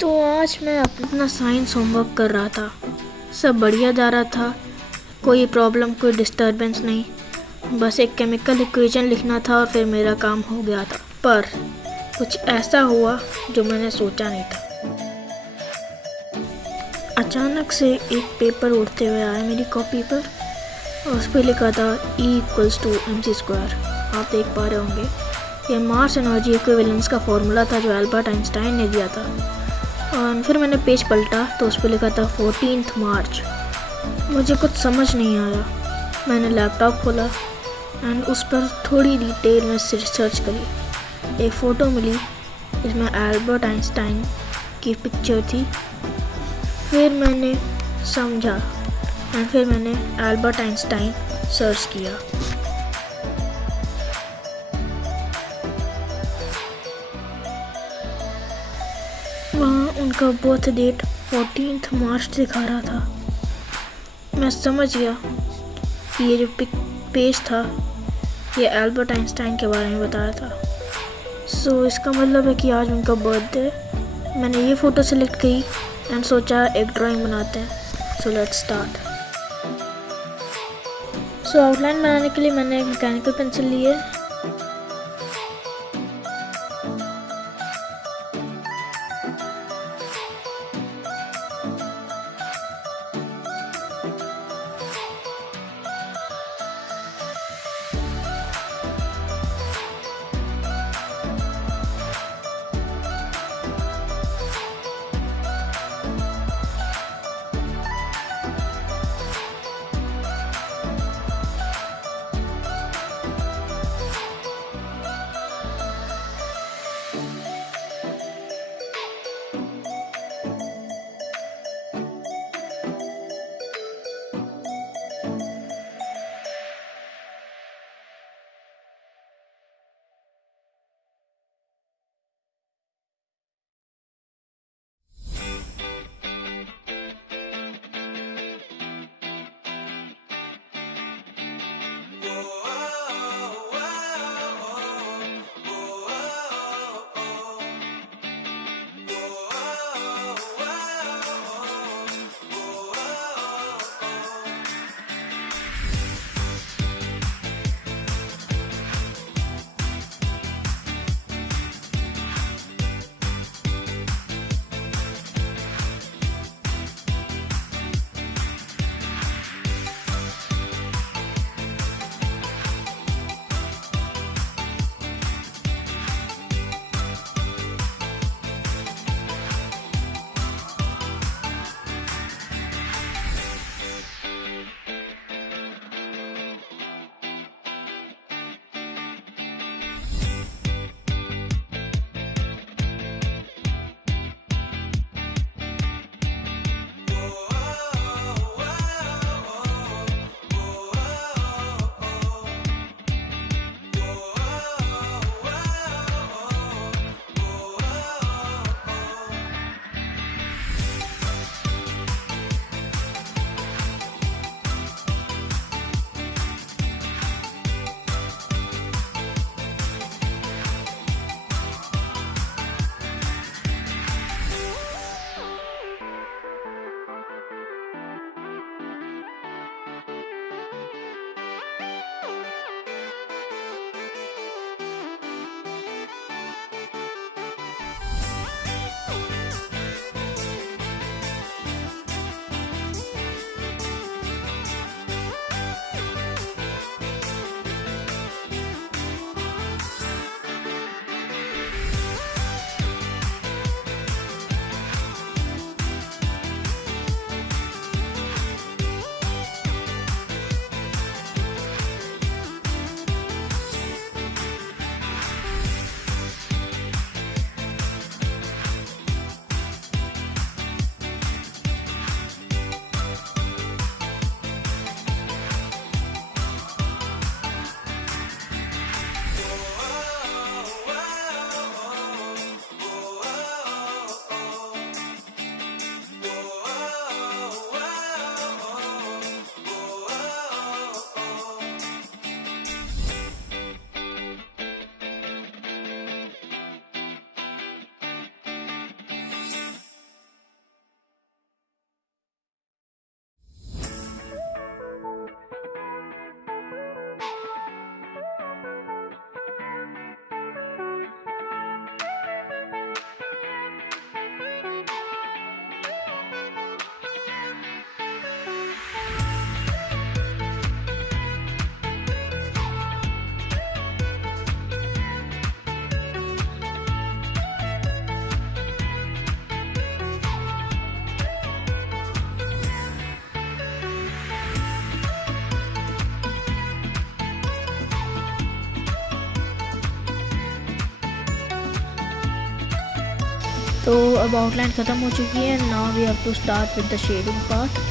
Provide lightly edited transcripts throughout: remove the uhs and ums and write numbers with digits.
तो आज मैं अपना साइंस होमवर्क कर रहा था। सब बढ़िया जा रहा था, कोई प्रॉब्लम कोई डिस्टरबेंस नहीं। बस एक केमिकल इक्वेशन लिखना था और फिर मेरा काम हो गया था। पर कुछ ऐसा हुआ जो मैंने सोचा नहीं था। अचानक से एक पेपर उड़ते हुए आया मेरी कॉपी पर और उस पर लिखा था E=mc²। आप देख पा रहे होंगे ये मास एनर्जी इक्विवेलेंस का फॉर्मूला था जो एल्बर्ट आइंस्टाइन ने दिया था। और फिर मैंने पेज पलटा तो उस पर लिखा था 14 मार्च। मुझे कुछ समझ नहीं आया। मैंने लैपटॉप खोला एंड उस पर थोड़ी डिटेल में रिसर्च करी। एक फ़ोटो मिली इसमें एल्बर्ट आइंस्टाइन की पिक्चर थी। फिर मैंने समझा एंड फिर मैंने एल्बर्ट आइंस्टाइन सर्च किया। वहाँ उनका बर्थ डेट 14 मार्च दिखा रहा था। मैं समझ गया कि ये जो पेज था ये एल्बर्ट आइंस्टाइन के बारे में बताया था। सो इसका मतलब है कि आज उनका बर्थडे। मैंने ये फ़ोटो सेलेक्ट की एंड सोचा एक ड्राइंग बनाते हैं। So let's start. So outline बनाने के लिए मैंने एक मैकेनिकल पेंसिल ली है। तो अब आउटलाइन ख़त्म हो चुकी है। Now we have to start with the shading part.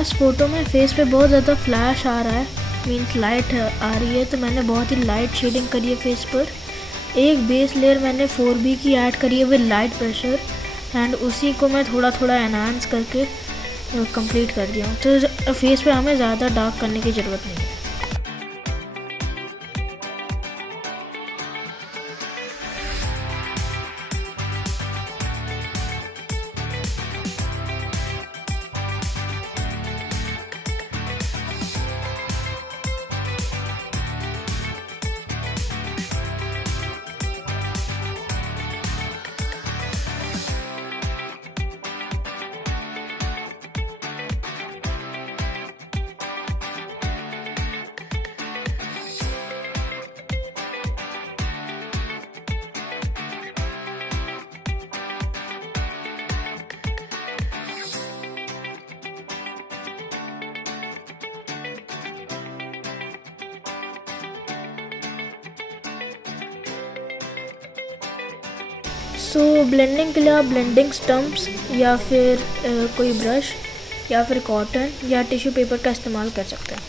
इस फ़ोटो में फेस पे बहुत ज़्यादा फ्लैश आ रहा है, मीन्स लाइट आ रही है, तो मैंने बहुत ही लाइट शेडिंग करी है फेस पर। एक बेस लेयर मैंने 4B की ऐड करी है विद लाइट प्रेशर, एंड उसी को मैं थोड़ा थोड़ा एनहांस करके कंप्लीट कर दिया हूँ। तो फेस पे हमें ज़्यादा डार्क करने की ज़रूरत नहीं है। सो ब्लेंडिंग के लिए आप ब्लेंडिंग स्टम्प्स या फिर कोई ब्रश या फिर कॉटन या टिश्यू पेपर का इस्तेमाल कर सकते हैं।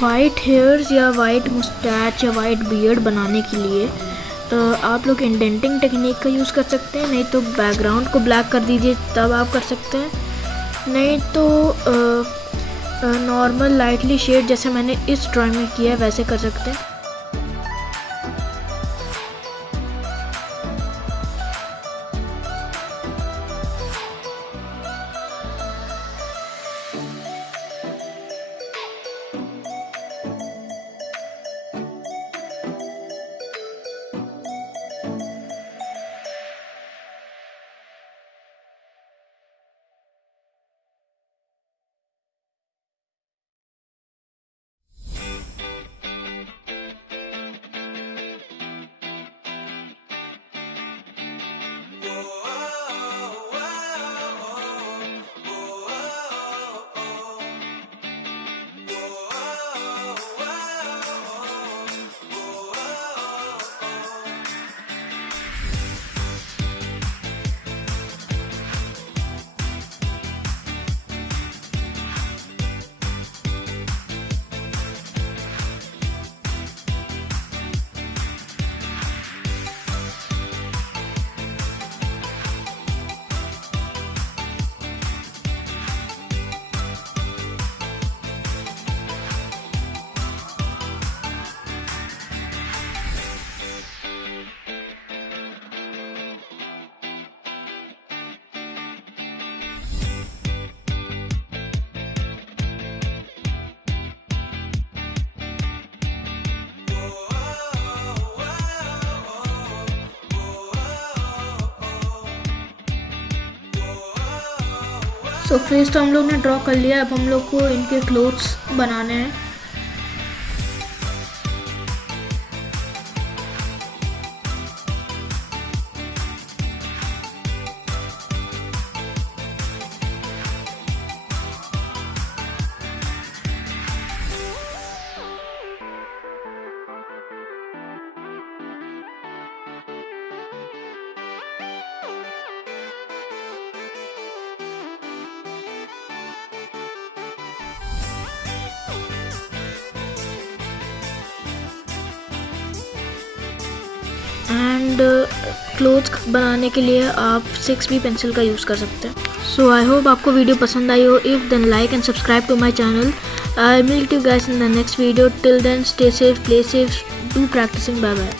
वाइट हेयर्स या वाइट मुस्टैच या वाइट बियर्ड बनाने के लिए आप लोग इंडेंटिंग टेक्निक का यूज़ कर सकते हैं, नहीं तो बैकग्राउंड को ब्लैक कर दीजिए तब आप कर सकते हैं, नहीं तो नॉर्मल लाइटली शेड जैसे मैंने इस ड्राइंग में किया है वैसे कर सकते हैं। सो फेस तो हम लोग ने ड्रॉ कर लिया, अब हम लोग को इनके क्लोथ्स बनाने हैं। एंड क्लोथ्स बनाने के लिए आप 6B पेंसिल का यूज़ कर सकते हैं। सो आई होप आपको वीडियो पसंद आई हो। If then like and subscribe to my channel. I meet you guys in the next video. Till then stay safe, play safe, do practicing. Bye bye.